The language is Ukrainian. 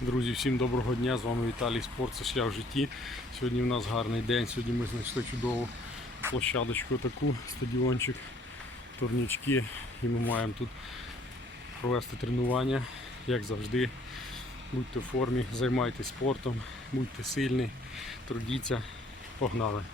Друзі, всім доброго дня! З вами Віталій Спорт, це шлях в житті. Сьогодні у нас гарний день. Сьогодні ми знайшли чудову площадочку таку, стадіончик, турнічки. І ми маємо тут провести тренування, як завжди. Будьте в формі, займайтесь спортом, будьте сильні, трудіться. Погнали!